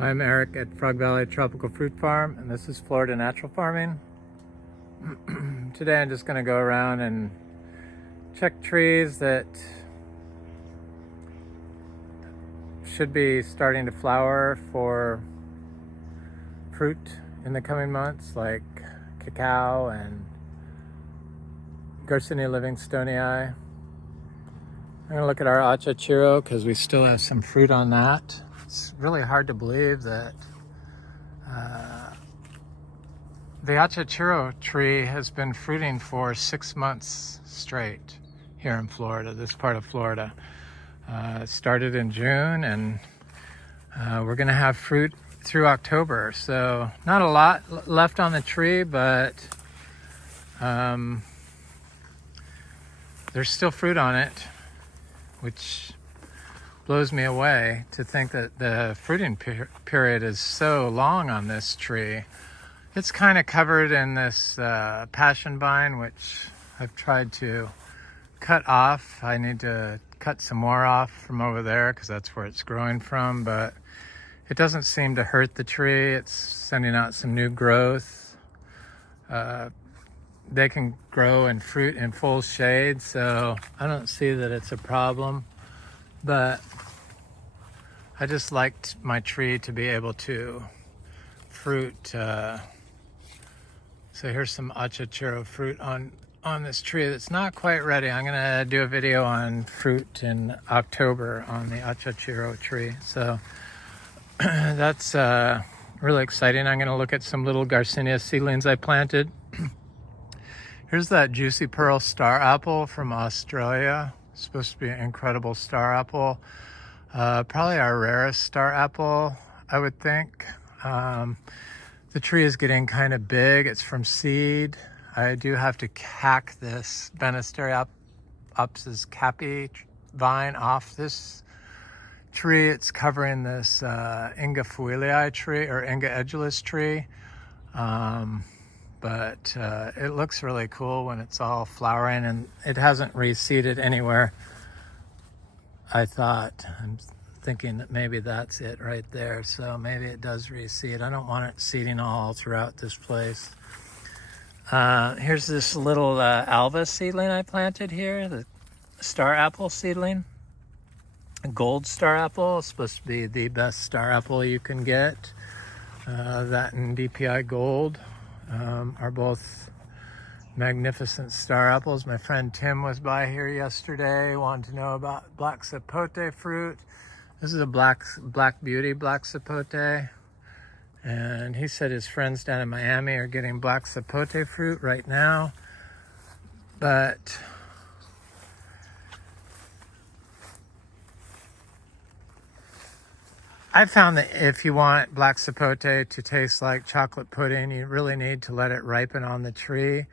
I'm Eric at Frog Valley Tropical Fruit Farm, and this is Florida Natural Farming. Today I'm just going to go around and check trees that should be starting to flower for fruit in the coming months, like Cacao and Garcinia Livingstonii. I'm going to look at our achachiro because we still have some fruit on that. It's really hard to believe that the achachiro tree has been fruiting for 6 months straight here in Florida, this part of Florida. It started in June, and we're going to have fruit through October. So not a lot left on the tree, but there's still fruit on it, which blows me away to think that the fruiting period is so long on this tree. It's kind of covered in this passion vine, which I've tried to cut off. I need to cut some more off from over there because that's where it's growing from, but it doesn't seem to hurt the tree. It's sending out some new growth. They can grow and fruit in full shade, so I don't see that it's a problem. But I just liked my tree to be able to fruit. So here's some achachiro fruit on this tree that's not quite ready. I'm gonna do a video on fruit in October on the achachiro tree. So that's really exciting. I'm gonna look at some little Garcinia seedlings I planted. Here's that juicy pearl star apple from Australia. It's supposed to be an incredible star apple. Probably our rarest star apple, I would think. The tree is getting kind of big. It's from seed. I do have to hack this Banisteriopsis capi vine off this tree. It's covering this Inga fuilii tree, or Inga edulis tree. But it looks really cool when it's all flowering, and it hasn't reseeded anywhere. I'm thinking that maybe that's it right there. So maybe it does reseed. I don't want it seeding all throughout this place. Here's this little alva seedling I planted here, the star apple seedling. A gold star apple. It's supposed to be the best star apple you can get. That and DPI gold are both magnificent star apples. My friend Tim was by here yesterday, wanted to know about black sapote fruit. This is a black beauty black sapote, and he said his friends down in Miami are getting black sapote fruit right now. But I found that if you want black sapote to taste like chocolate pudding, you really need to let it ripen on the tree.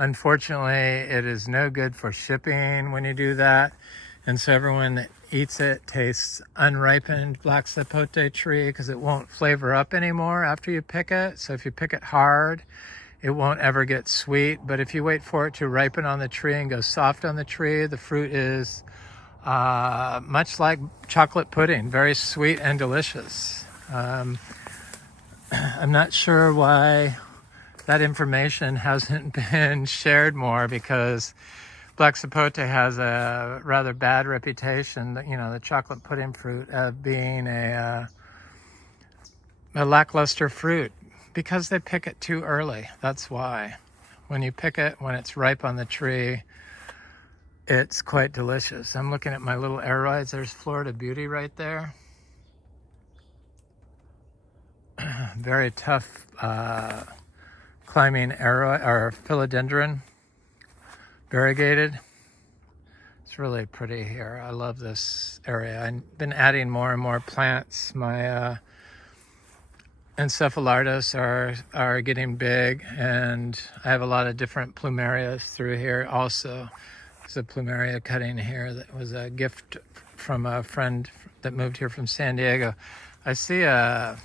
Unfortunately, it is no good for shipping when you do that. And so everyone that eats it tastes unripened black sapote tree because it won't flavor up anymore after you pick it. So if you pick it hard, it won't ever get sweet. But if you wait for it to ripen on the tree and go soft on the tree, the fruit is much like chocolate pudding, very sweet and delicious. I'm not sure why that information hasn't been shared more, because black sapote has a rather bad reputation, the chocolate pudding fruit, of being a lackluster fruit because they pick it too early. That's why. When you pick it when it's ripe on the tree, it's quite delicious. I'm looking at my little aroids. There's Florida Beauty right there. Very tough climbing aroid, or philodendron, variegated. It's really pretty here. I love this area. I've been adding more and more plants. My encephalitis are getting big, and I have a lot of different plumerias through here also. There's a plumeria cutting here that was a gift from a friend that moved here from San Diego. I see a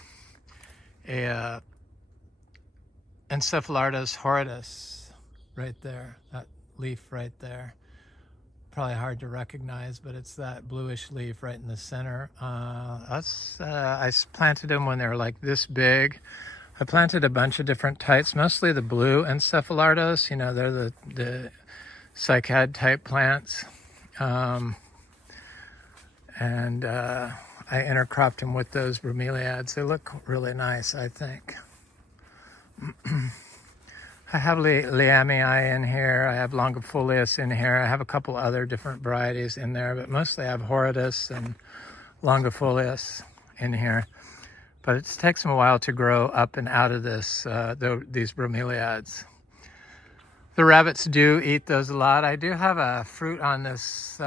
Encephalitis horridus right there, that leaf right there. probably hard to recognize, but it's that bluish leaf right in the center. I planted them when they were like this big. I planted a bunch of different types, mostly the blue encephalartos. You know, they're the cycad type plants. And I intercropped them with those bromeliads. They look really nice, I think. I have Liamii in here. I have longifolius in here. I have a couple other different varieties in there, but mostly I have horridus and longifolius in here. But it takes them a while to grow up and out of this these bromeliads. The rabbits do eat those a lot. I do have a fruit on this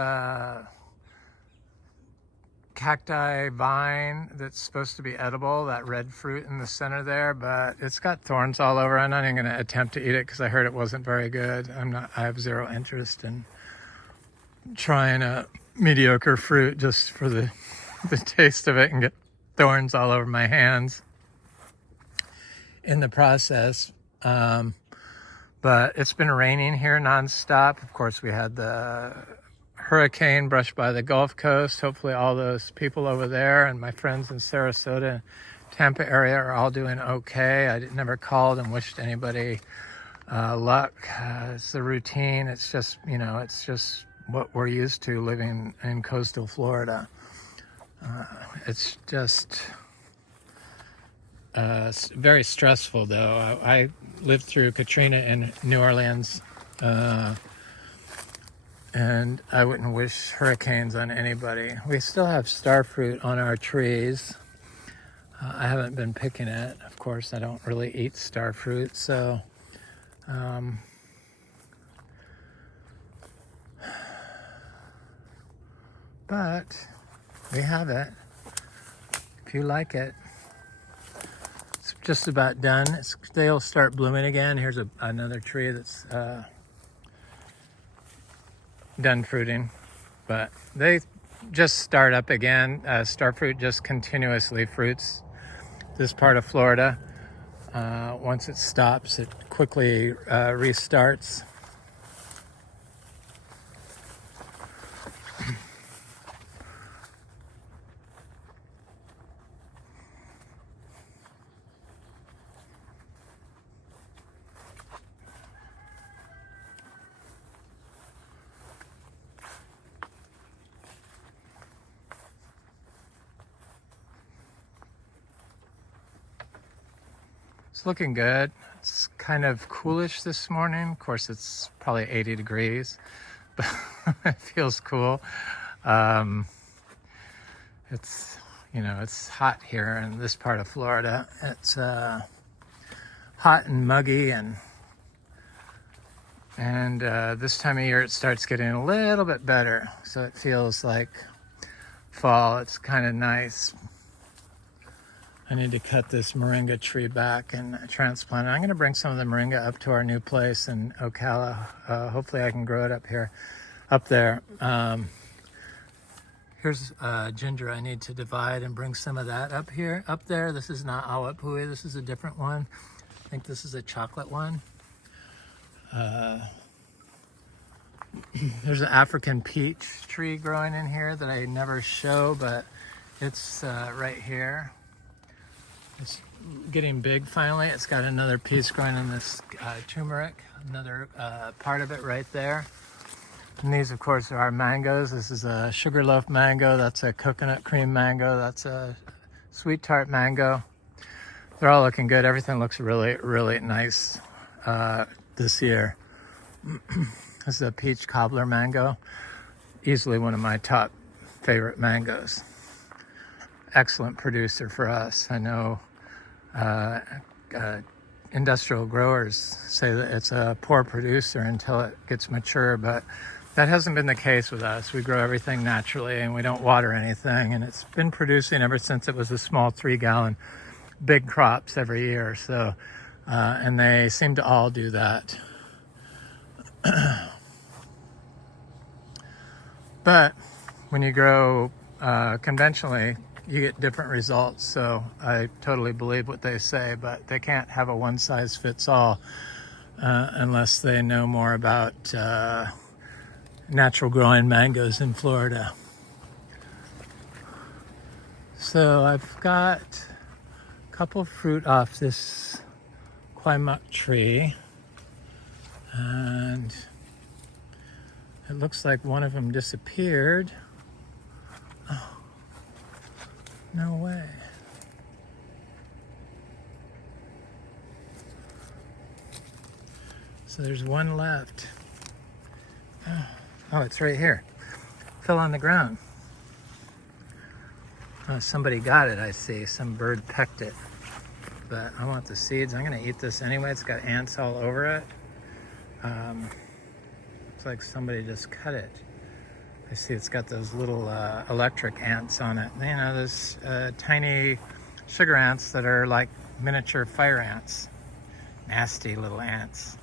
cacti vine that's supposed to be edible, that red fruit in the center there, but it's got thorns all over. I'm not even going to attempt to eat it because I heard it wasn't very good. I have zero interest in trying a mediocre fruit just for the taste of it and get thorns all over my hands in the process. But it's been raining here nonstop. Of course, we had the hurricane brushed by the Gulf Coast. Hopefully all those people over there and my friends in Sarasota and Tampa area are all doing okay. I never called and wished anybody luck. It's the routine. It's just, you know, it's just what we're used to living in coastal Florida. It's just very stressful, though. I lived through Katrina in New Orleans, and I wouldn't wish hurricanes on anybody. We still have starfruit on our trees. I haven't been picking it. Of course, I don't really eat starfruit, so but we have it. If you like it. It's just about done. They'll start blooming again. Here's another tree that's done fruiting, but they just start up again. Starfruit just continuously fruits this part of Florida. Once it stops, it quickly restarts. It's looking good. It's kind of coolish this morning. Of course, it's probably 80 degrees, but it feels cool. It's, you know, it's hot here in this part of Florida. It's hot and muggy, and this time of year it starts getting a little bit better. So it feels like fall. It's kind of nice. I need to cut this moringa tree back and transplant it. I'm going to bring some of the moringa up to our new place in Ocala. Hopefully I can grow it up there. Here's ginger I need to divide and bring some of that up there. This is not awapui. This is a different one. I think this is a chocolate one. There's an African peach tree growing in here that I never show, but it's right here. It's getting big finally. It's got another piece growing in this turmeric, another part of it right there. And these, of course, are our mangoes. This is a sugarloaf mango. That's a coconut cream mango. That's a sweet tart mango. They're all looking good. Everything looks really, really nice this year. This is a peach cobbler mango. Easily one of my top favorite mangoes. Excellent producer for us. I know industrial growers say that it's a poor producer until it gets mature, but that hasn't been the case with us. We grow everything naturally and we don't water anything, and it's been producing ever since it was a small 3-gallon big crops every year. So and they seem to all do that. But when you grow conventionally, you get different results. So I totally believe what they say, but they can't have a one-size-fits-all unless they know more about natural growing mangoes in Florida. So I've got a couple of fruit off this Quaimak tree, and it looks like one of them disappeared. Oh, no way. So there's one left. Oh, it's right here. Fell on the ground. Oh, somebody got it, I see. Some bird pecked it. But I want the seeds. I'm gonna eat this anyway. It's got ants all over it. Looks like somebody just cut it. I see it's got those little electric ants on it. You know, those tiny sugar ants that are like miniature fire ants. Nasty little ants.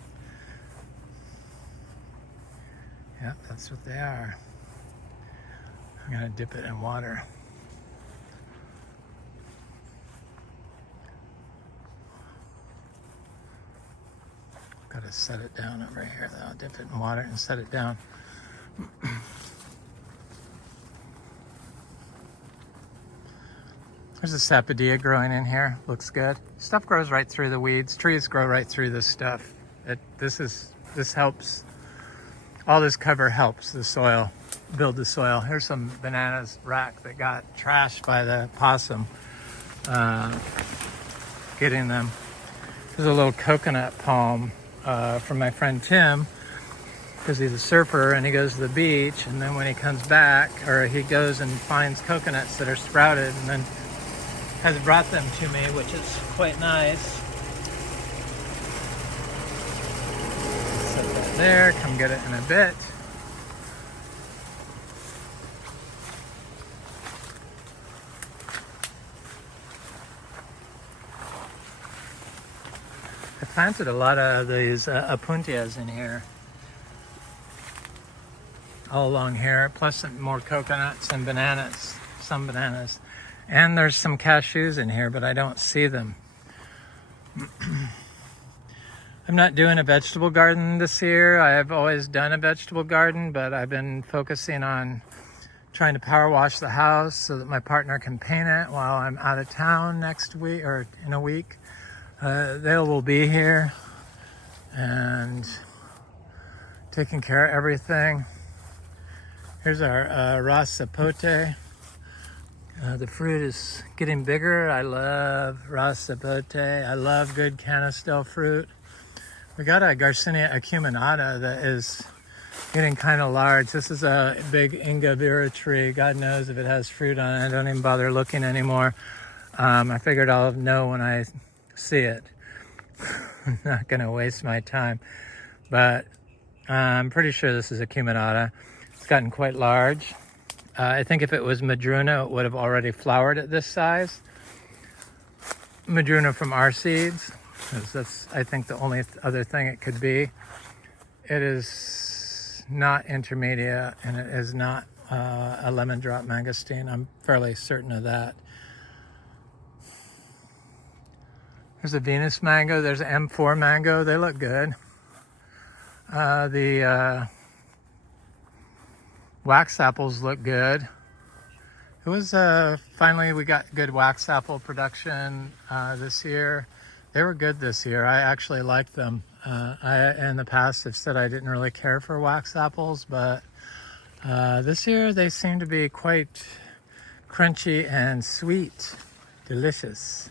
Yeah, that's what they are. I'm gonna dip it in water. Gotta set it down over here though. I'll dip it in water and set it down. There's a sapodilla growing in here. Looks good. Stuff grows right through the weeds. Trees grow right through this stuff. This helps. All this cover helps the soil, build the soil. Here's some bananas rack that got trashed by the possum getting them. There's a little coconut palm from my friend Tim, because he's a surfer and he goes to the beach, and then when he comes back, or he goes and finds coconuts that are sprouted and then has brought them to me, which is quite nice. Set that there, come get it in a bit. I planted a lot of these apuntias in here, all along here, plus some more coconuts and bananas, some bananas. And there's some cashews in here, but I don't see them. I'm not doing a vegetable garden this year. I've always done a vegetable garden, but I've been focusing on trying to power wash the house so that my partner can paint it while I'm out of town next week, or in a week. They will be here and taking care of everything. Here's our ras sapote. The fruit is getting bigger. I love ras sapote. I love good canistel fruit. We got a Garcinia acuminata that is getting kind of large. This is a big Ingabira tree. God knows if it has fruit on it. I don't even bother looking anymore. I figured I'll know when I see it. I'm not going to waste my time. But I'm pretty sure this is acuminata. It's gotten quite large. I think if it was Madruna, it would have already flowered at this size. Madruna from our seeds. That's, I think, the only other thing it could be. It is not intermediate, and it is not a lemon drop mangosteen. I'm fairly certain of that. There's a Venus mango. There's an M4 mango. They look good. The wax apples look good. It was finally we got good wax apple production this year. They were good this year. I actually liked them. I in the past have said I didn't really care for wax apples, but this year they seem to be quite crunchy and sweet, delicious.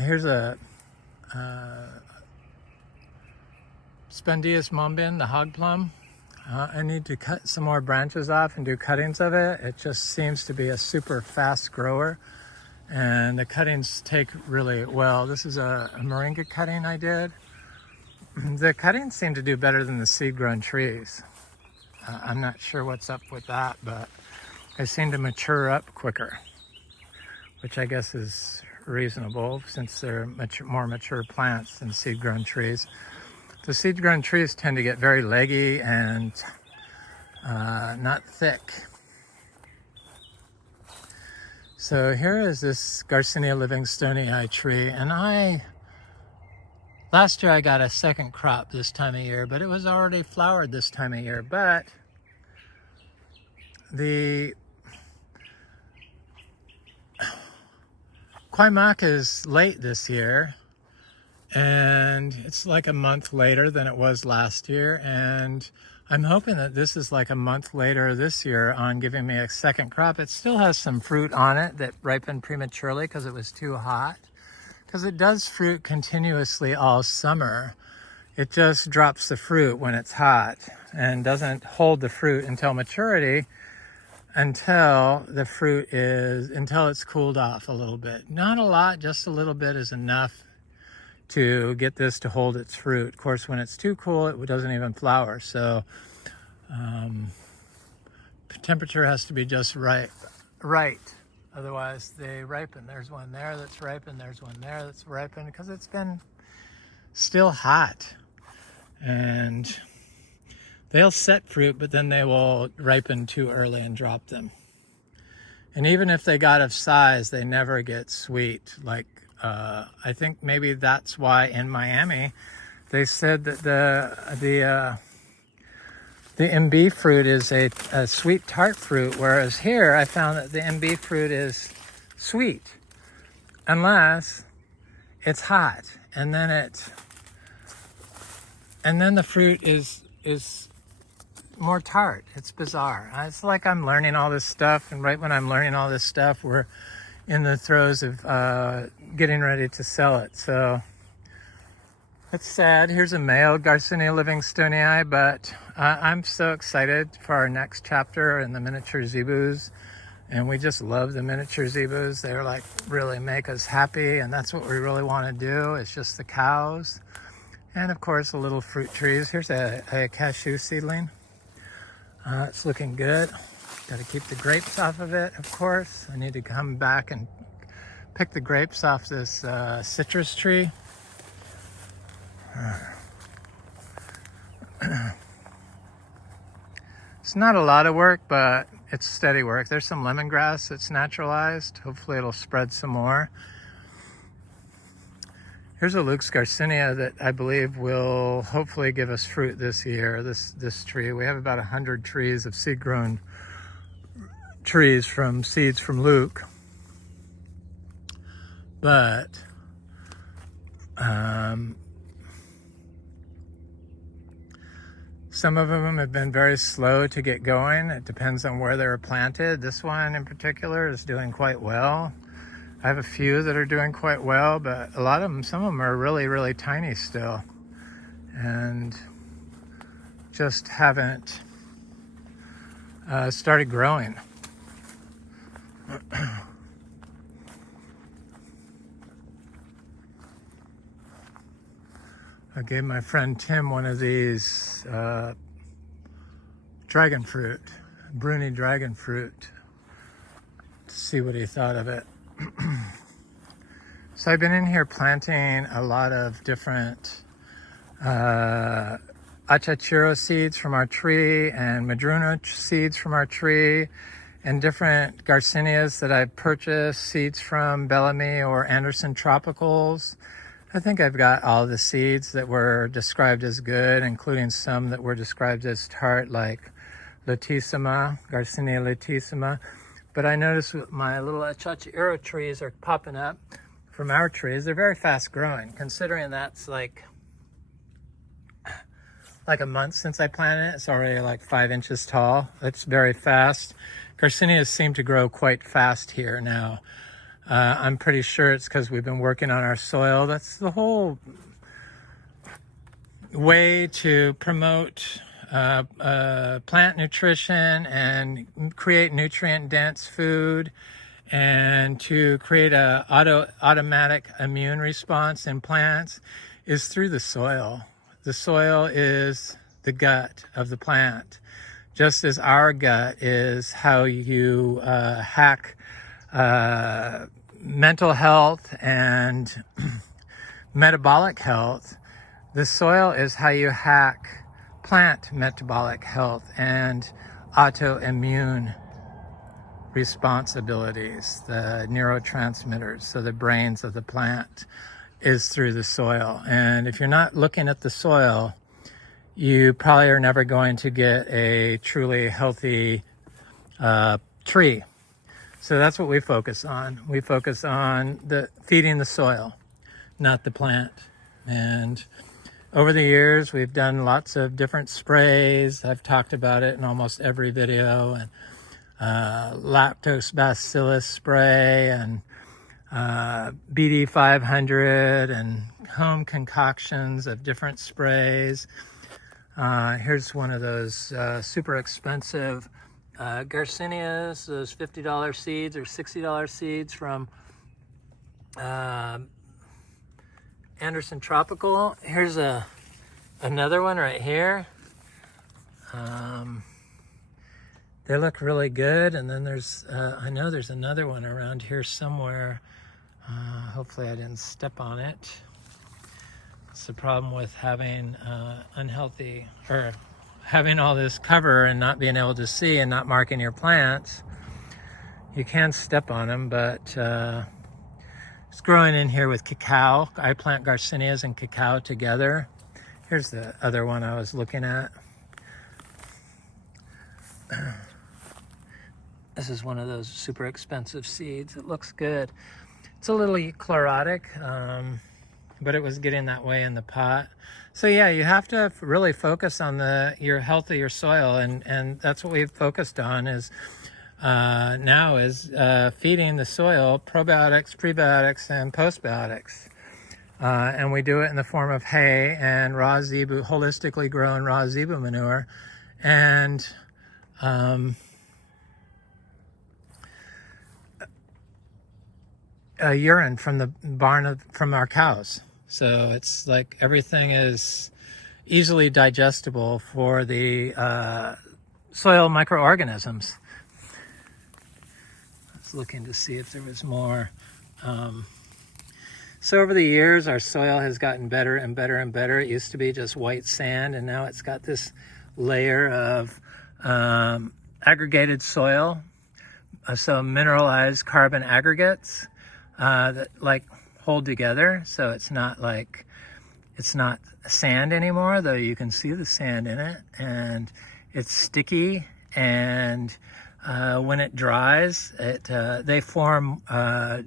Here's a Spendius mombin, the hog plum. I need to cut some more branches off and do cuttings of it. It just seems to be a super fast grower, and the cuttings take really well. This is a moringa cutting I did. The cuttings seem to do better than the seed-grown trees. I'm not sure what's up with that, but they seem to mature up quicker, which I guess is reasonable since they're more mature plants than seed-grown trees. The seed-grown trees tend to get very leggy and not thick. So here is this Garcinia livingstonii tree, and I Last year I got a second crop this time of year, but it was already flowered this time of year. But the Quaimak is late this year, and it's like a month later than it was last year, and I'm hoping that this is like a month later this year on giving me a second crop. It still has some fruit on it that ripened prematurely because it was too hot, because it does fruit continuously all summer. It just drops the fruit when it's hot and doesn't hold the fruit until maturity, until it's cooled off a little bit. Not a lot, just a little bit is enough to get this to hold its fruit. Of course, when it's too cool, it doesn't even flower. So temperature has to be just right. Otherwise they ripen. There's one there that's ripened. There's one there that's ripened because it's been still hot. And they'll set fruit, but then they will ripen too early and drop them. And even if they got of size, they never get sweet. Like, I think maybe that's why in Miami, they said that the MB fruit is a sweet tart fruit, whereas here I found that the MB fruit is sweet, unless it's hot, and then the fruit is more tart. It's bizarre. It's like I'm learning all this stuff, and right when I'm learning all this stuff, we're in the throes of getting ready to sell it. So it's sad. Here's a male Garcinia livingstonii, but I'm so excited for our next chapter in the miniature zebus. And we just love the miniature zebus. They're like really make us happy, and that's what we really want to do. It's just the cows. And of course, the little fruit trees. Here's a cashew seedling. It's looking good. Got to keep the grapes off of it, of course. I need to come back and pick the grapes off this citrus tree. It's not a lot of work, but it's steady work. There's some lemongrass that's naturalized. Hopefully it'll spread some more. Here's a Luke's Garcinia that I believe will hopefully give us fruit this year, this tree. We have about 100 trees of seed-grown trees from seeds from Luke. But some of them have been very slow to get going. It depends on where they were planted. This one in particular is doing quite well. I have a few that are doing quite well, but a lot of them, some of them are really, really tiny still, and just haven't started growing. I gave my friend Tim one of these dragon fruit, Bruni dragon fruit, to see what he thought of it. So I've been in here planting a lot of different achachiro seeds from our tree and madruna seeds from our tree, and different Garcinias that I've purchased seeds from Bellamy or Anderson Tropicals. I think I've got all the seeds that were described as good, including some that were described as tart, like Latissima, Garcinia latissima. But I noticed my little achachiro trees are popping up from our trees. They're very fast growing, considering that's like a month since I planted it. It's already like 5 inches tall. It's very fast. Garcinias seem to grow quite fast here now. I'm pretty sure it's because we've been working on our soil. That's the whole way to promote plant nutrition and create nutrient-dense food, and to create a automatic immune response in plants is through the soil. The soil is the gut of the plant, just as our gut is how you hack mental health and metabolic health. The soil is how you hack plant metabolic health and autoimmune responsibilities, the neurotransmitters, so the brains of the plant. is through the soil. And if you're not looking at the soil, you probably are never going to get a truly healthy tree. So that's what we focus on. We focus on feeding the soil, not the plant. And over the years, we've done lots of different sprays. I've talked about it in almost every video. And lactobacillus spray and BD 500 and home concoctions of different sprays. Here's one of those super expensive Garcinias, those $50 seeds or $60 seeds from Anderson Tropical. Here's another one right here. They look really good. And then there's, I know there's another one around here somewhere. Hopefully I didn't step on it. It's the problem with having unhealthy, or having all this cover and not being able to see and not marking your plants. You can step on them, but it's growing in here with cacao. I plant Garcinias and cacao together. Here's the other one I was looking at. This is one of those super expensive seeds. It looks good. It's a little chlorotic, but it was getting that way in the pot. So yeah, you have to really focus on your health of your soil, and that's what we've focused on is now is feeding the soil probiotics, prebiotics, and postbiotics. And we do it in the form of hay and raw zebu, holistically grown raw zebu manure, and urine from the barn from our cows. So it's like everything is easily digestible for the soil microorganisms. I was looking to see if there was more. So over the years, our soil has gotten better and better and better. It used to be just white sand, and now it's got this layer of aggregated soil, so mineralized carbon aggregates that like hold together. So it's not sand anymore, though you can see the sand in it, and it's sticky, and when it dries, they form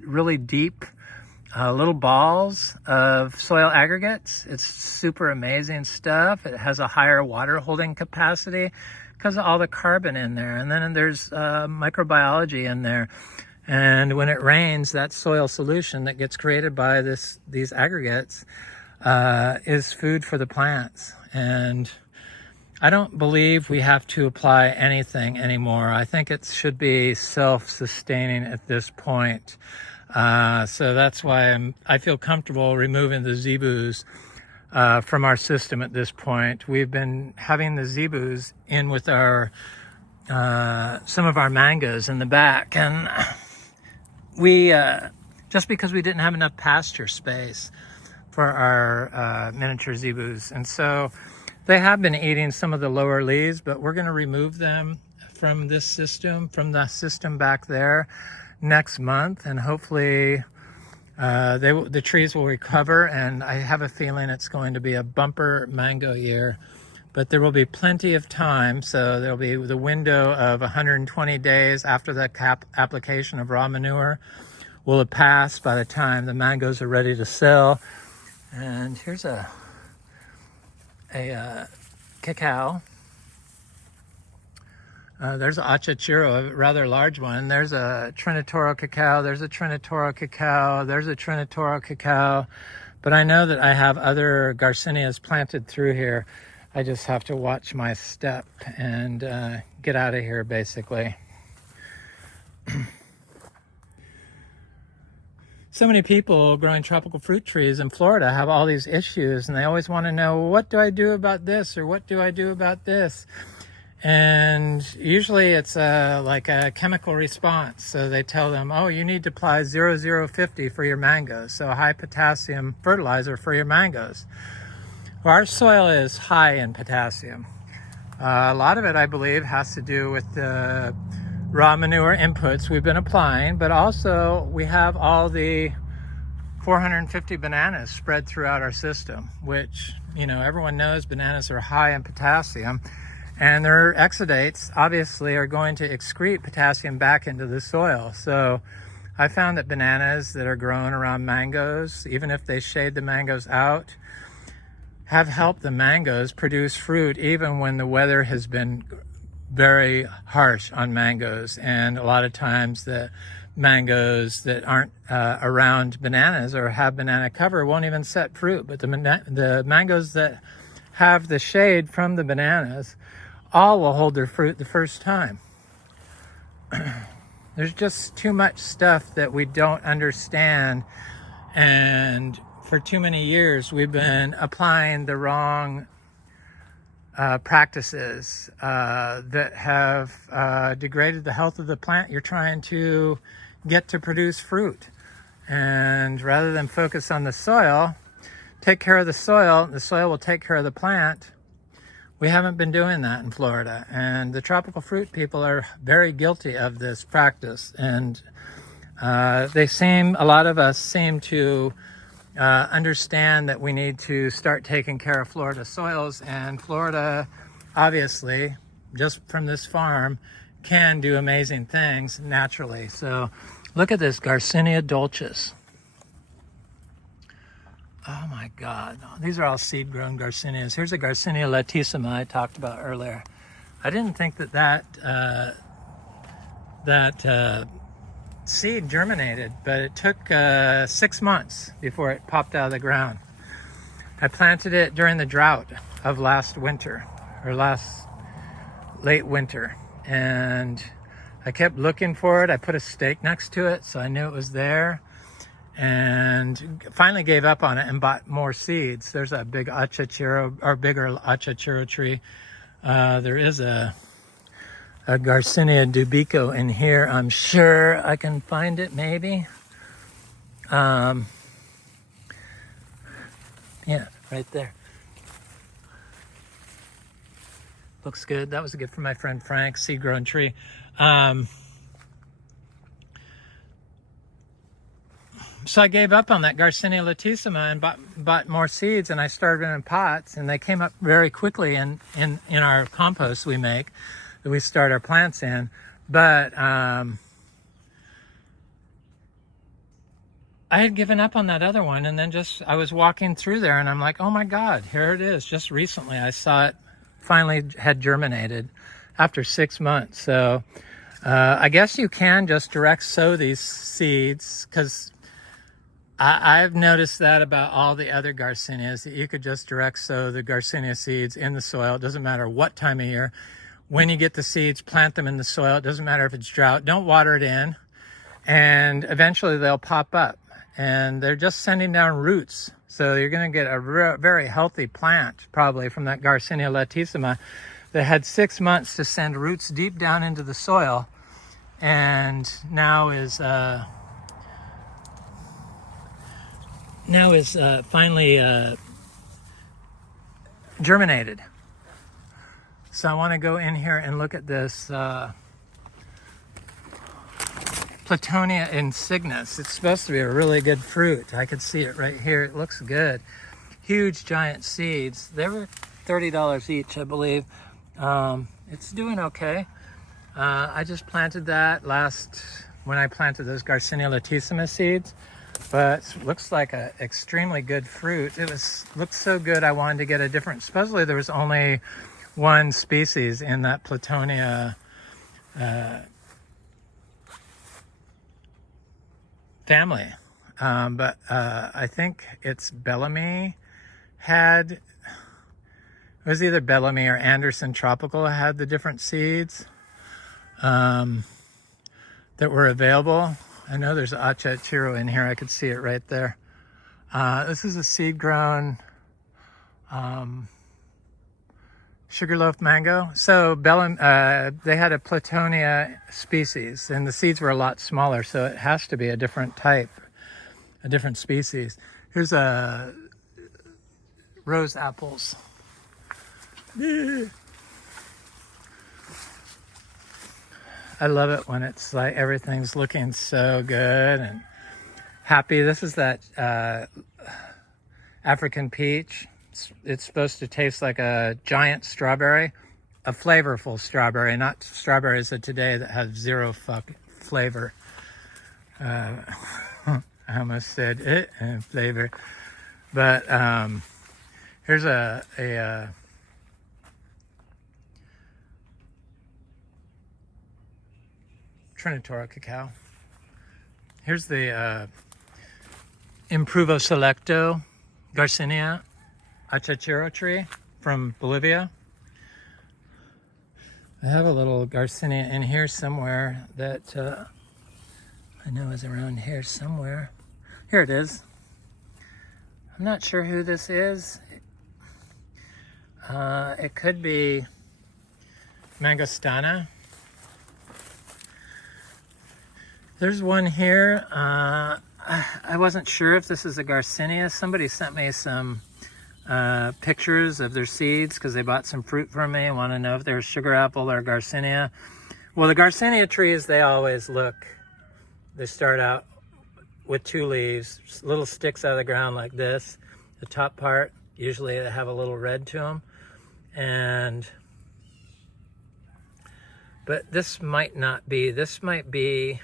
really deep little balls of soil aggregates. It's super amazing stuff. It has a higher water holding capacity because of all the carbon in there. And then there's microbiology in there. And when it rains, that soil solution that gets created by these aggregates is food for the plants. And I don't believe we have to apply anything anymore. I think it should be self-sustaining at this point. So that's why I feel comfortable removing the zebus from our system at this point. We've been having the zebus in with our some of our mangoes in the back, and we just because we didn't have enough pasture space for our miniature zebus, and so they have been eating some of the lower leaves, but we're going to remove them from this system, from the system back there, next month, and hopefully the trees will recover, and I have a feeling it's going to be a bumper mango year. But there will be plenty of time, so there'll be the window of 120 days after the application of raw manure will have passed by the time the mangoes are ready to sell. And here's a cacao. There's an achachuro, a rather large one. There's a Trinitoro cacao. There's a Trinitoro cacao. There's a Trinitoro cacao. But I know that I have other Garcinias planted through here. I just have to watch my step and get out of here, basically. So many people growing tropical fruit trees in Florida have all these issues, and they always want to know, what do I do about this, or what do I do about this? And usually it's like a chemical response. So they tell them, oh, you need to apply 0050 for your mangoes, so a high potassium fertilizer for your mangoes. Well, our soil is high in potassium. A lot of it, I believe, has to do with the raw manure inputs we've been applying, but also we have all the 450 bananas spread throughout our system, which, you know, everyone knows bananas are high in potassium, and their exudates obviously are going to excrete potassium back into the soil. So I found that bananas that are grown around mangoes, even if they shade the mangoes out, have helped the mangoes produce fruit even when the weather has been very harsh on mangoes. And a lot of times the mangoes that aren't around bananas or have banana cover won't even set fruit, but the mangoes that have the shade from the bananas all will hold their fruit the first time. There's just too much stuff that we don't understand, and for too many years we've been applying the wrong practices that have degraded the health of the plant you're trying to get to produce fruit. And rather than focus on the soil, take care of the soil will take care of the plant. We haven't been doing that in Florida, and the tropical fruit people are very guilty of this practice. And a lot of us seem to understand that we need to start taking care of Florida soils, and Florida, obviously, just from this farm, can do amazing things naturally. So look at this Garcinia dulcis. Oh my God, these are all seed-grown Garcinias. Here's a Garcinia latissima I talked about earlier. I didn't think that seed germinated, but it took 6 months before it popped out of the ground. I planted it during the drought of last winter, or late winter, and I kept looking for it. I put a stake next to it so I knew it was there, and finally gave up on it and bought more seeds. There's a big achachiro, or bigger achachiro tree. There is a Garcinia dubico in here. I'm sure I can find it, maybe. Yeah, right there. Looks good. That was a gift from my friend Frank, seed-grown tree. So I gave up on that Garcinia latissima and bought more seeds, and I started them in pots, and they came up very quickly in our compost we make, that we start our plants in. But I had given up on that other one, and then I was walking through there, and I'm like, oh my God, here it is. Just recently I saw it finally had germinated after 6 months. So I guess you can just direct sow these seeds, because I've noticed that about all the other Garcinias, that you could just direct sow the Garcinia seeds in the soil. It doesn't matter what time of year. When you get the seeds, plant them in the soil. It doesn't matter if it's drought. Don't water it in, and eventually they'll pop up. And they're just sending down roots. So you're going to get a very healthy plant, probably, from that Garcinia latissima that had 6 months to send roots deep down into the soil, and now is finally germinated. So I want to go in here and look at this Platonia insignis. It's supposed to be a really good fruit. I can see it right here. It looks good. Huge giant seeds. They were $30 each, I believe. It's doing okay. I just planted that when I planted those Garcinia latissima seeds, but it looks like an extremely good fruit. Looked so good I wanted to get a different. Supposedly there was only one species in that Platonia family, but I think it's Bellamy it was either Bellamy or Anderson Tropical had the different seeds that were available. I know there's Achachiro in here. I could see it right there. This is a seed-grown sugarloaf mango. So they had a Platonia species, and the seeds were a lot smaller, so it has to be a different type, a different species. Here's a rose apples. I love it when it's like everything's looking so good, and happy. This is that African peach. It's supposed to taste like a giant strawberry, a flavorful strawberry, not strawberries of today that have zero flavor. I almost said it and flavor. But here's a Trinitora cacao. Here's the Improvo Selecto Garcinia achachero tree from Bolivia. I have a little Garcinia in here somewhere that I know is around here somewhere. Here it is. I'm not sure who this is. It could be Mangostana. There's one here. I wasn't sure if this is a Garcinia. Somebody sent me some pictures of their seeds because they bought some fruit from me. I want to know if they're sugar apple or Garcinia. Well, the Garcinia trees, they always they start out with 2 leaves, little sticks out of the ground like this. The top part, usually they have a little red to them. But this might not be. This might be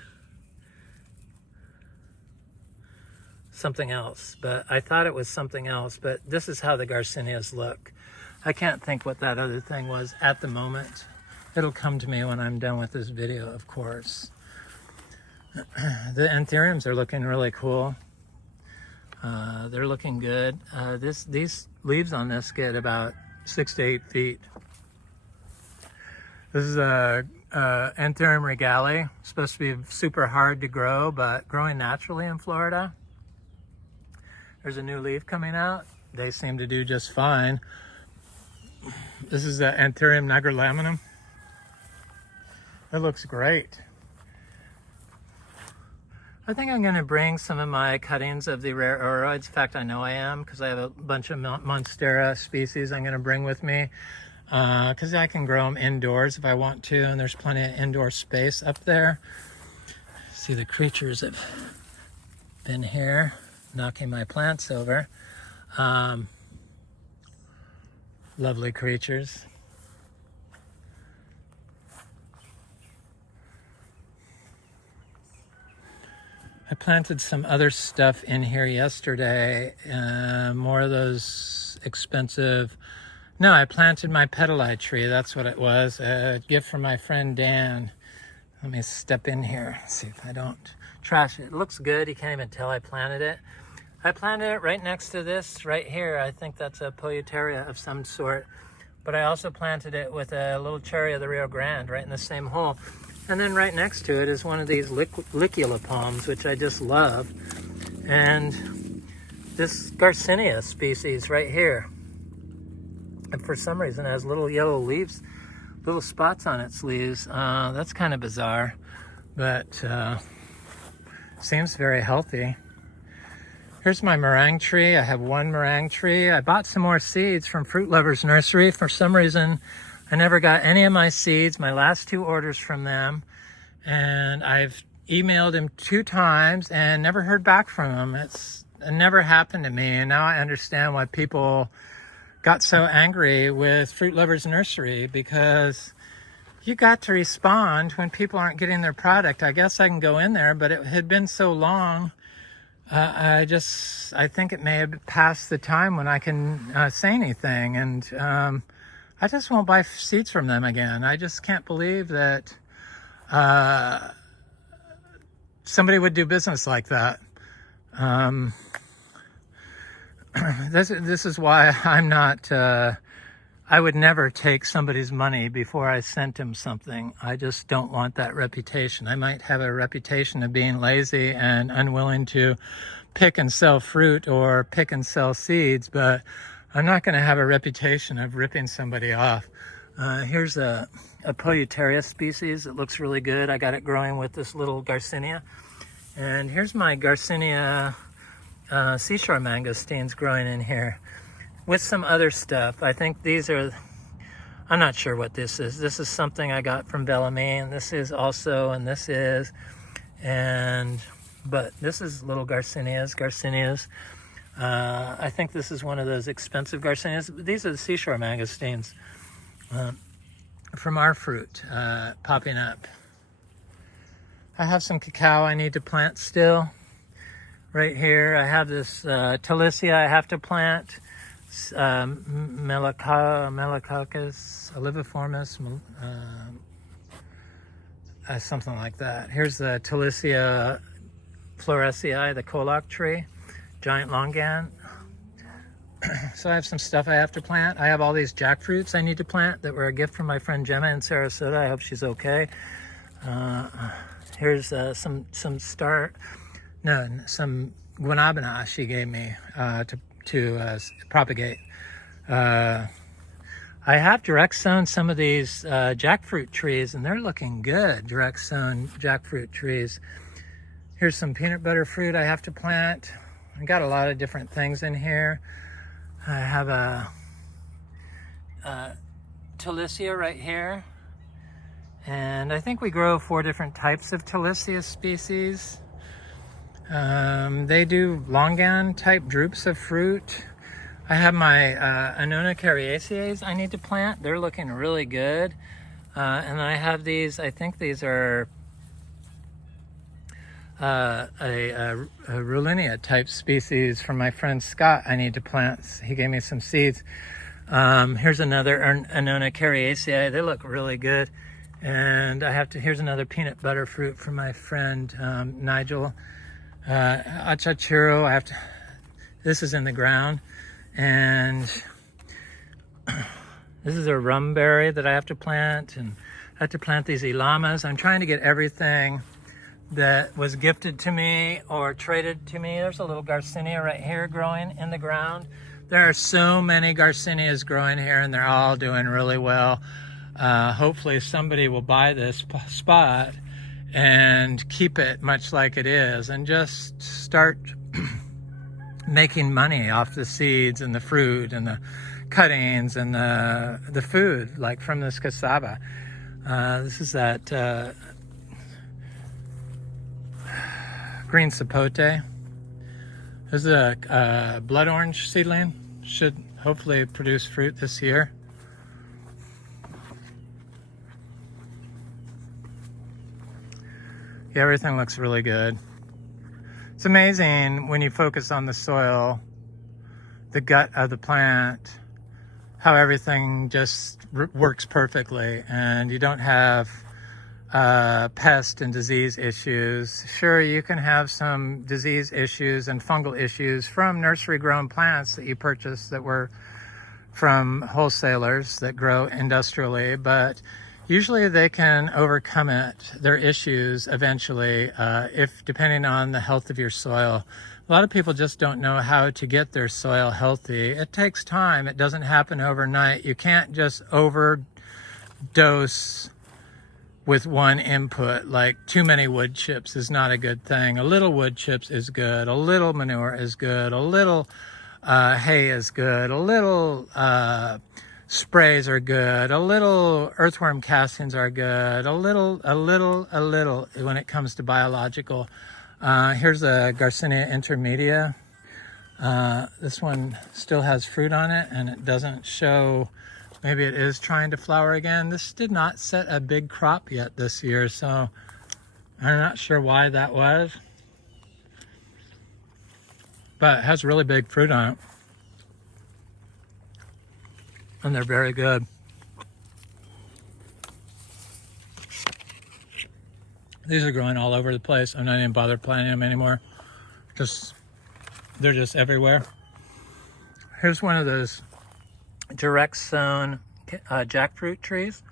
something else, but I thought it was something else. But this is how the Garcinias look. I can't think what that other thing was at the moment. It'll come to me when I'm done with this video, of course. The anthuriums are looking really cool. They're looking good. These leaves on this get about 6 to 8 feet. This is a Anthurium regale. It's supposed to be super hard to grow, but growing naturally in Florida. There's a new leaf coming out. They seem to do just fine. This is the Anthurium nigrolaminum. It looks great. I think I'm going to bring some of my cuttings of the rare oroids. In fact, I know I am, because I have a bunch of Monstera species I'm going to bring with me. Because I can grow them indoors if I want to, and there's plenty of indoor space up there. See, the creatures have been here, knocking my plants over. Lovely creatures. I planted some other stuff in here yesterday, more of those expensive. No, I planted my petalite tree. That's what it was. A gift from my friend Dan. Let me step in here, see if I don't trash it. It looks good. You can't even tell I planted it. I planted it right next to this right here. I think that's a Polyteria of some sort. But I also planted it with a little cherry of the Rio Grande right in the same hole. And then right next to it is one of these licula palms, which I just love. And this Garcinia species right here. And for some reason it has little yellow leaves, little spots on its leaves. That's kind of bizarre, but seems very healthy. Here's my meringue tree. I have one meringue tree. I bought some more seeds from Fruit Lovers Nursery. For some reason, I never got any of my seeds, my last 2 orders from them. And I've emailed him 2 times and never heard back from him. It never happened to me. And now I understand why people got so angry with Fruit Lovers Nursery, because you got to respond when people aren't getting their product. I guess I can go in there, but it had been so long. I think it may have passed the time when I can say anything. And I just won't buy seeds from them again. I just can't believe that somebody would do business like that. This is why I'm not, I would never take somebody's money before I sent him something. I just don't want that reputation. I might have a reputation of being lazy and unwilling to pick and sell fruit or pick and sell seeds, but I'm not going to have a reputation of ripping somebody off. Here's a Polyteria species. It looks really good. I got it growing with this little Garcinia. And here's my Garcinia seashore mangosteens growing in here with some other stuff. I think these are, I'm not sure what this is. This is something I got from Bellamy, and this is also, and this is, and But this is little Garcinias. I think this is one of those expensive Garcinias. These are the seashore mangostines from our fruit popping up. I have some cacao I need to plant still. Right here, I have this Talicia I have to plant. Melicoccus oliviformis, something like that. Here's the Talicia florescii, the colac tree, giant longan. So I have some stuff I have to plant. I have all these jackfruits I need to plant that were a gift from my friend Gemma in Sarasota. I hope she's okay. Here's some guanabana she gave me to propagate. I have direct sown some of these jackfruit trees, and they're looking good. Direct sown jackfruit trees. Here's some peanut butter fruit I have to plant. I got a lot of different things in here. I have a Talicia right here. And I think we grow 4 different types of Talicia species. They do longan type drupes of fruit. I have my Annona cariaceae I need to plant. They're looking really good. And I have these, I think these are a Rulinia type species from my friend Scott I need to plant. He gave me some seeds. Here's another Annona cariaceae. They look really good. And here's another peanut butter fruit from my friend Nigel. Achachuro, this is in the ground. And this is a rum berry that I have to plant. And I have to plant these ilamas. I'm trying to get everything that was gifted to me or traded to me. There's a little Garcinia right here growing in the ground. There are so many Garcinias growing here, and they're all doing really well. Hopefully somebody will buy this spot and keep it much like it is and just start making money off the seeds and the fruit and the cuttings and the food, like from this cassava. This is that green sapote. This is a blood orange seedling. Should hopefully produce fruit this year. Yeah, everything looks really good. It's amazing when you focus on the soil, the gut of the plant, how everything just works perfectly, and you don't have pest and disease issues. Sure, you can have some disease issues and fungal issues from nursery grown plants that you purchase that were from wholesalers that grow industrially, but usually they can overcome their issues eventually, if depending on the health of your soil. A lot of people just don't know how to get their soil healthy. It takes time. It doesn't happen overnight. You can't just overdose with one input. Like too many wood chips is not a good thing. A little wood chips is good. A little manure is good. A little hay is good. A little sprays are good. A little earthworm castings are good. A little when it comes to biological. Here's a Garcinia intermedia. This one still has fruit on it and it doesn't show. Maybe it is trying to flower again. This did not set a big crop yet this year, so I'm not sure why that was. But it has really big fruit on it. And they're very good. These are growing all over the place. I'm not even bothered planting them anymore. They're just everywhere. Here's one of those direct sown jackfruit trees.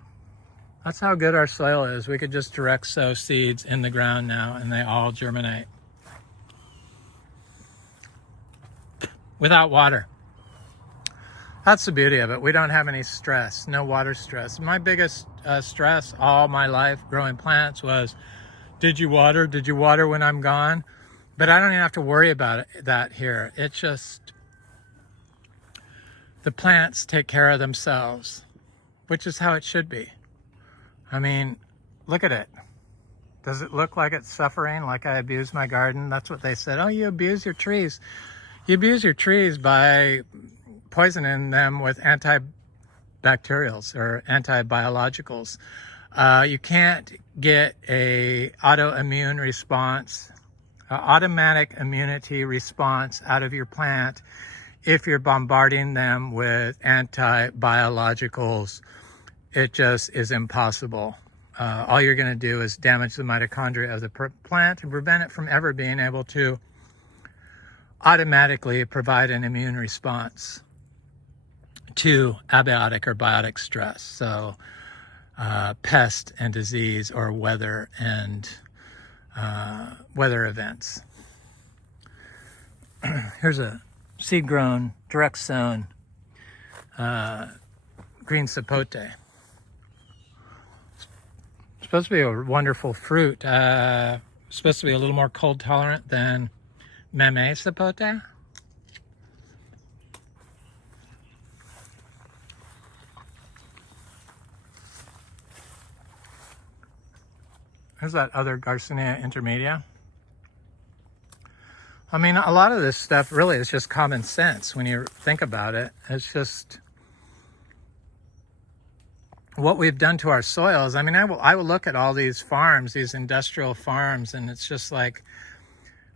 That's how good our soil is. We could just direct sow seeds in the ground now and they all germinate. Without water. That's the beauty of it. We don't have any stress, no water stress. My biggest stress all my life growing plants was, did you water? Did you water when I'm gone? But I don't even have to worry about that here. It's just, the plants take care of themselves, which is how it should be. I mean, look at it. Does it look like it's suffering, like I abuse my garden? That's what they said. Oh, you abuse your trees. You abuse your trees by poisoning them with antibacterials or antibiologicals. You can't get a autoimmune response, automatic immunity response out of your plant if you're bombarding them with antibiologicals. It just is impossible. All you're going to do is damage the mitochondria of the plant and prevent it from ever being able to automatically provide an immune response to abiotic or biotic stress. So pest and disease or weather and weather events. Here's a seed-grown, direct sown green sapote. Supposed to be a wonderful fruit. Supposed to be a little more cold tolerant than meme sapote. There's that other Garcinia intermedia. I mean, a lot of this stuff really is just common sense when you think about it. It's just what we've done to our soils. I mean, I will look at all these farms, these industrial farms, and it's just like,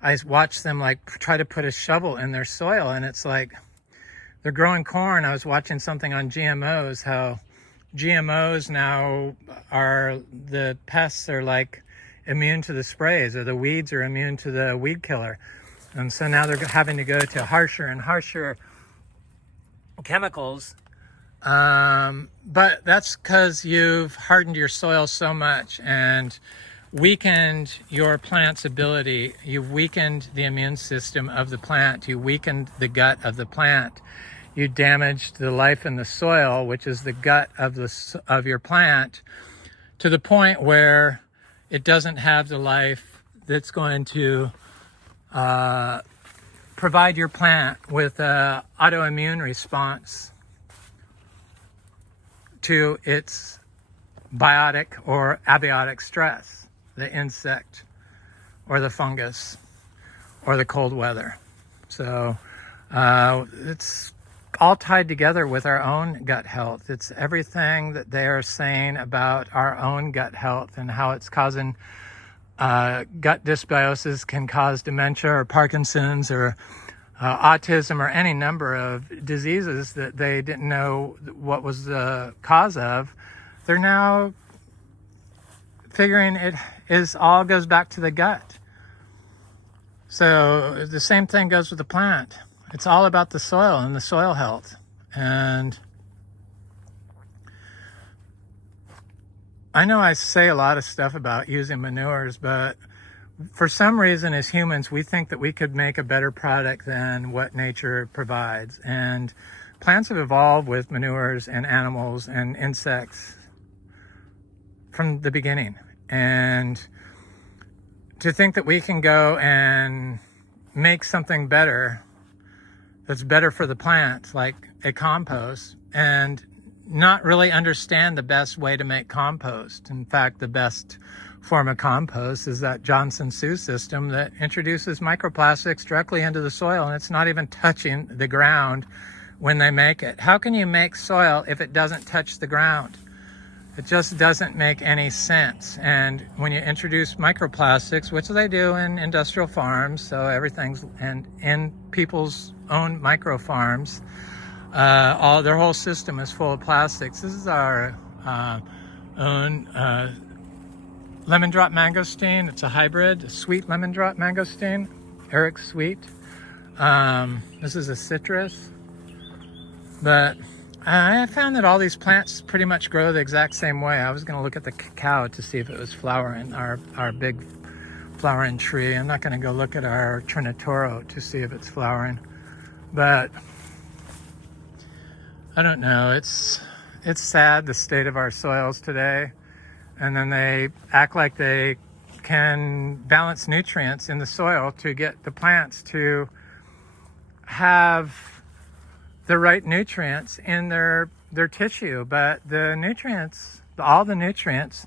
I watch them like try to put a shovel in their soil, and it's like they're growing corn. I was watching something on GMOs, how GMOs now are, the pests are like immune to the sprays, or the weeds are immune to the weed killer. And so now they're having to go to harsher and harsher chemicals. But that's because you've hardened your soil so much and weakened your plant's ability. You've weakened the immune system of the plant. You weakened the gut of the plant. You damaged the life in the soil, which is the gut of your plant, to the point where it doesn't have the life that's going to provide your plant with an autoimmune response to its biotic or abiotic stress, the insect or the fungus or the cold weather. So it's all tied together with our own gut health. It's everything that they are saying about our own gut health and how it's causing gut dysbiosis can cause dementia or Parkinson's or autism or any number of diseases that they didn't know what was the cause of. They're now figuring it is all goes back to the gut. So the same thing goes with the plant. It's all about the soil and the soil health. And I know I say a lot of stuff about using manures, but for some reason as humans, we think that we could make a better product than what nature provides. And plants have evolved with manures and animals and insects from the beginning. And to think that we can go and make something better that's better for the plant, like a compost, and not really understand the best way to make compost. In fact, the best form of compost is that Johnson-Su system that introduces microplastics directly into the soil, and it's not even touching the ground when they make it. How can you make soil if it doesn't touch the ground? It just doesn't make any sense. And when you introduce microplastics, which they do in industrial farms, so everything's and in people's own micro farms, all their whole system is full of plastics. This is our own lemon drop mangosteen. It's a hybrid, a sweet lemon drop mangosteen, Eric's Sweet. This is a citrus, but I found that all these plants pretty much grow the exact same way. I was going to look at the cacao to see if it was flowering, our big flowering tree. I'm not going to go look at our trinitoro to see if it's flowering, but I don't know. It's sad, the state of our soils today. And then they act like they can balance nutrients in the soil to get the plants to have the right nutrients in their tissue. But the nutrients, all the nutrients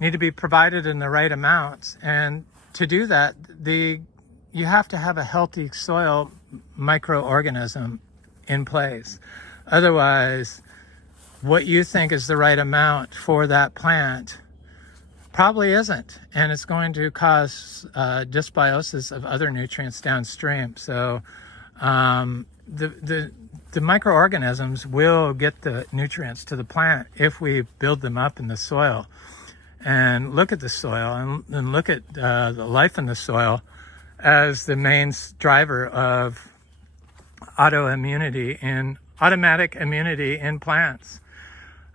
need to be provided in the right amounts. And to do that, you have to have a healthy soil microorganism in place. Otherwise, what you think is the right amount for that plant probably isn't, and it's going to cause dysbiosis of other nutrients downstream. So the microorganisms will get the nutrients to the plant if we build them up in the soil. And look at the soil and look at the life in the soil as the main driver of automatic immunity in plants.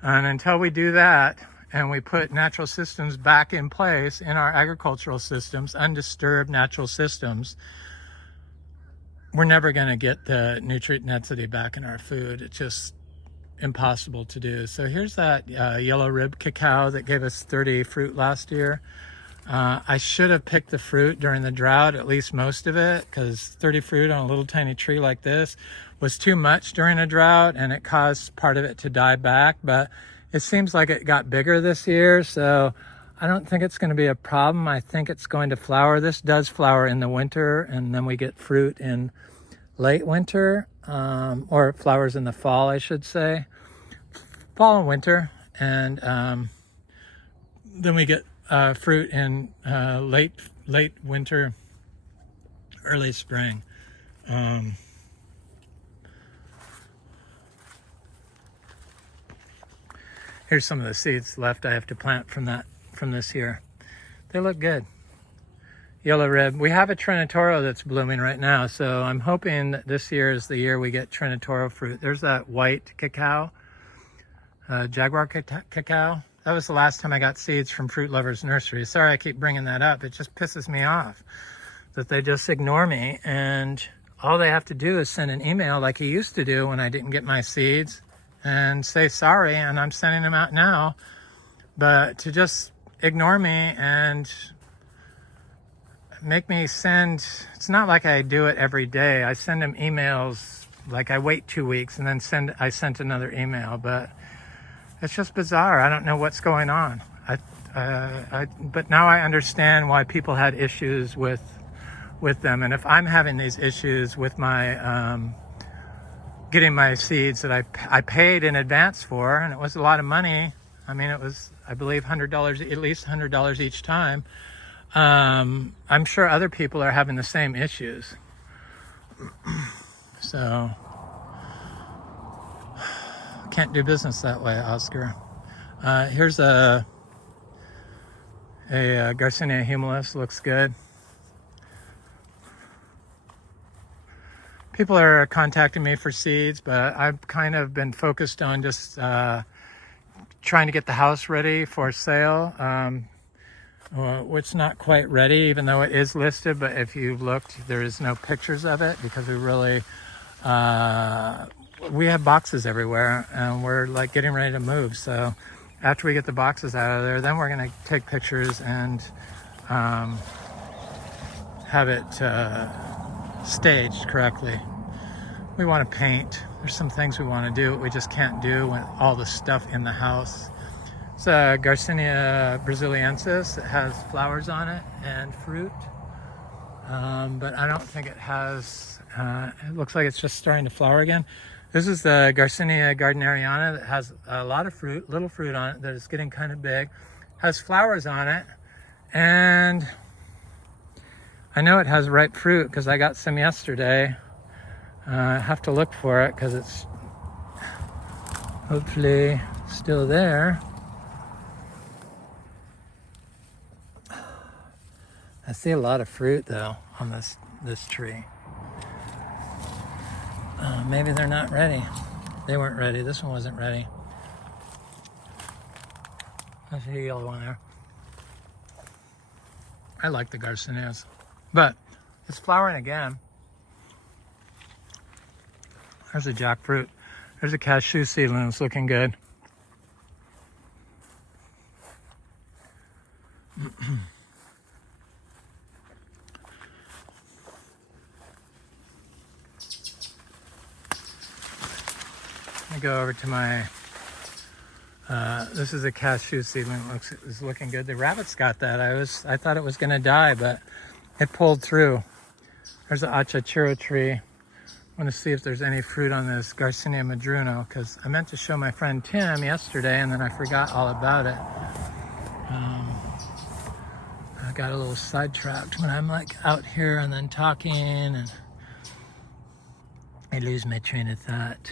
And until we do that, and we put natural systems back in place in our agricultural systems, undisturbed natural systems, we're never going to get the nutrient density back in our food. It's just impossible to do. So here's that yellow rib cacao that gave us 30 fruit last year. I should have picked the fruit during the drought, at least most of it, because 30 fruit on a little tiny tree like this was too much during a drought, and it caused part of it to die back. But it seems like it got bigger this year, so I don't think it's going to be a problem. I think it's going to flower. This does flower in the winter, and then we get fruit in late winter, or it flowers in the fall, I should say. Fall and winter, and then we get fruit in late winter, early spring. Here's some of the seeds left I have to plant from this year. They look good. Yellow rib. We have a Trinitoro that's blooming right now, so I'm hoping that this year is the year we get Trinitoro fruit. There's that white cacao, Jaguar cacao. That was the last time I got seeds from Fruit Lovers Nursery. Sorry I keep bringing that up. It just pisses me off that they just ignore me, and all they have to do is send an email like he used to do when I didn't get my seeds and say sorry, and I'm sending them out now. But to just ignore me and make me send, it's not like I do it every day. I send them emails, like I wait 2 weeks and then I sent another email, but it's just bizarre. I don't know what's going on. But now I understand why people had issues with them. And if I'm having these issues with my getting my seeds that I paid in advance for, and it was a lot of money. I mean, it was, I believe, $100, at least $100 each time. I'm sure other people are having the same issues. So, can't do business that way, Oscar. Here's a Garcinia humilis, looks good. People are contacting me for seeds, but I've kind of been focused on just trying to get the house ready for sale. It's not quite ready, even though it is listed, but if you've looked, there is no pictures of it because we have boxes everywhere, and we're like getting ready to move. So after we get the boxes out of there, then we're going to take pictures and have it staged correctly. We want to paint. There's some things we want to do, we just can't do with all the stuff in the house. It's a Garcinia brasiliensis. It has flowers on it and fruit, but I don't think it has, it looks like it's just starting to flower again. This is the Garcinia gardneriana that has a lot of fruit, little fruit on it that is getting kind of big, has flowers on it, and I know it has ripe fruit because I got some yesterday. I have to look for it because it's hopefully still there. I see a lot of fruit though on this tree. Maybe they're not ready. They weren't ready. This one wasn't ready. I see a yellow one there. I like the Garcinias, but it's flowering again. There's a jackfruit. There's a cashew seedling. It's looking good. I go over to my This is a cashew seedling. It's looking good. The rabbits got that. I thought it was going to die, but it pulled through. There's an achachuro tree. I want to see if there's any fruit on this Garcinia madruno, because I meant to show my friend Tim yesterday, and then I forgot all about it. I got a little sidetracked when I'm like out here and then talking, and I lose my train of thought.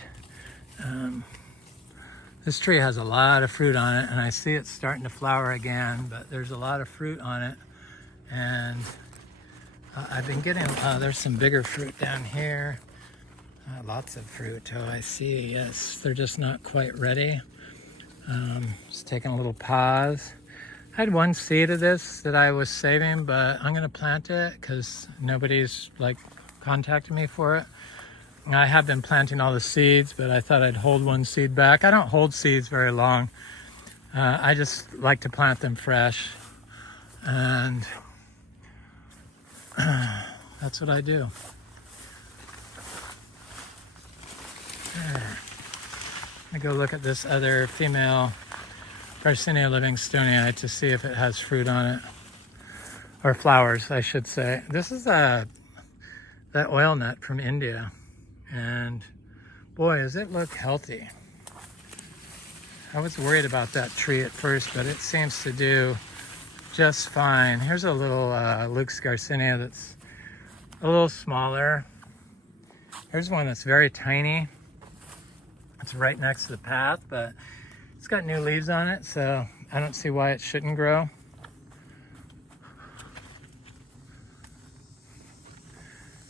This tree has a lot of fruit on it, and I see it's starting to flower again, but there's a lot of fruit on it. And I've been getting, there's some bigger fruit down here. Lots of fruit. Oh, I see, yes. They're just not quite ready. Just taking a little pause. I had one seed of this that I was saving, but I'm gonna plant it because nobody's like contacted me for it. I have been planting all the seeds, but I thought I'd hold one seed back. I don't hold seeds very long. I just like to plant them fresh. And that's what I do. Let me go look at this other female Garcinia livingstonii to see if it has fruit on it. Or flowers, I should say. This is that oil nut from India. And boy, does it look healthy. I was worried about that tree at first, but it seems to do just fine. Here's a little Luke's Garcinia that's a little smaller. Here's one that's very tiny. It's right next to the path, but it's got new leaves on it, so I don't see why it shouldn't grow.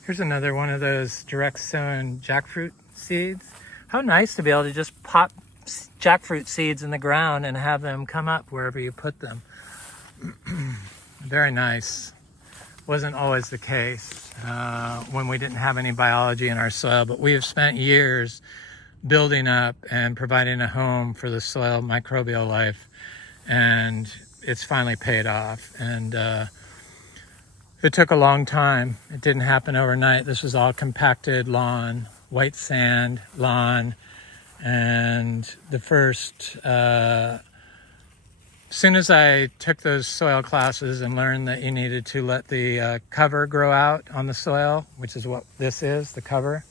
Here's another one of those direct sown jackfruit seeds. How nice to be able to just pop jackfruit seeds in the ground and have them come up wherever you put them. Very nice. Wasn't always the case when we didn't have any biology in our soil, but we have spent years building up and providing a home for the soil microbial life, and it's finally paid off. And it took a long time. It didn't happen overnight. This was all compacted lawn, white sand lawn, and the first, as soon as I took those soil classes and learned that you needed to let the cover grow out on the soil, which is what this is, the cover,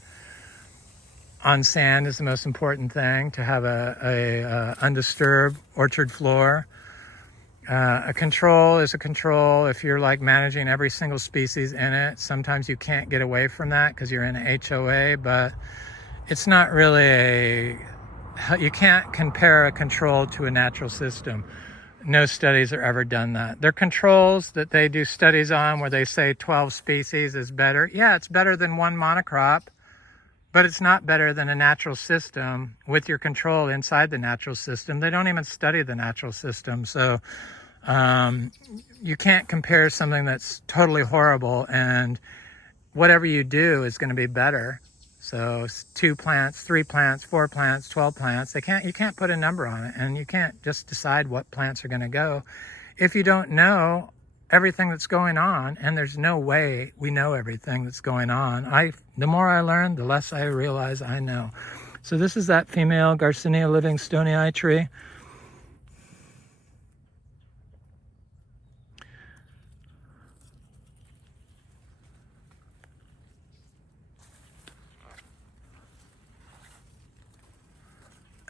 on sand is the most important thing, to have a undisturbed orchard floor. A control is a control. If you're like managing every single species in it, sometimes you can't get away from that because you're in an HOA, but it's not really you can't compare a control to a natural system. No studies are ever done that. They're controls that they do studies on where they say 12 species is better. Yeah, it's better than one monocrop, but it's not better than a natural system with your control inside the natural system. They don't even study the natural system. So you can't compare something that's totally horrible and whatever you do is going to be better. So 2 plants, 3 plants, 4 plants, 12 plants, you can't put a number on it, and you can't just decide what plants are going to go if you don't know everything that's going on, and there's no way we know everything that's going on. The more I learn, the less I realize I know. So this is that female Garcinia livingstonii tree.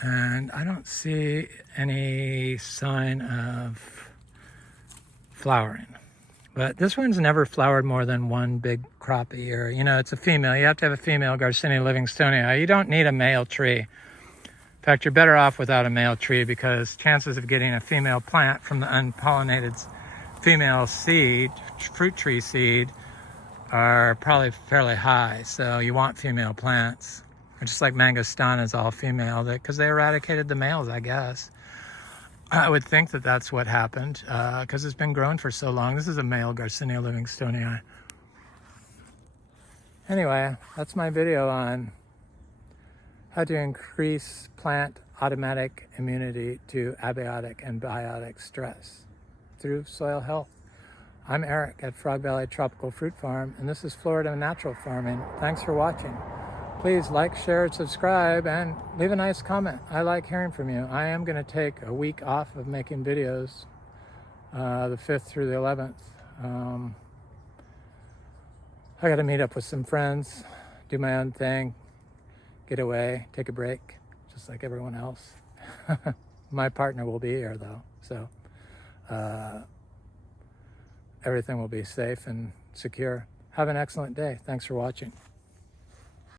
And I don't see any sign of flowering. But this one's never flowered more than one big crop a year. You know, it's a female. You have to have a female Garcinia livingstonii. You don't need a male tree. In fact, you're better off without a male tree because chances of getting a female plant from the unpollinated female seed, fruit tree seed, are probably fairly high. So you want female plants. Just like mangostana is all female, because they eradicated the males, I guess. I would think that that's what happened, because it's been grown for so long. This is a male Garcinia livingstonii. Anyway, that's my video on how to increase plant automatic immunity to abiotic and biotic stress through soil health. I'm Eric at Frog Valley Tropical Fruit Farm, and this is Florida Natural Farming. Thanks for watching. please like, share, subscribe, and leave a nice comment. I like hearing from you. I am going to take a week off of making videos, the 5th through the 11th. I got to meet up with some friends, do my own thing, get away, take a break, just like everyone else. My partner will be here though, so everything will be safe and secure. Have an excellent day. Thanks for watching.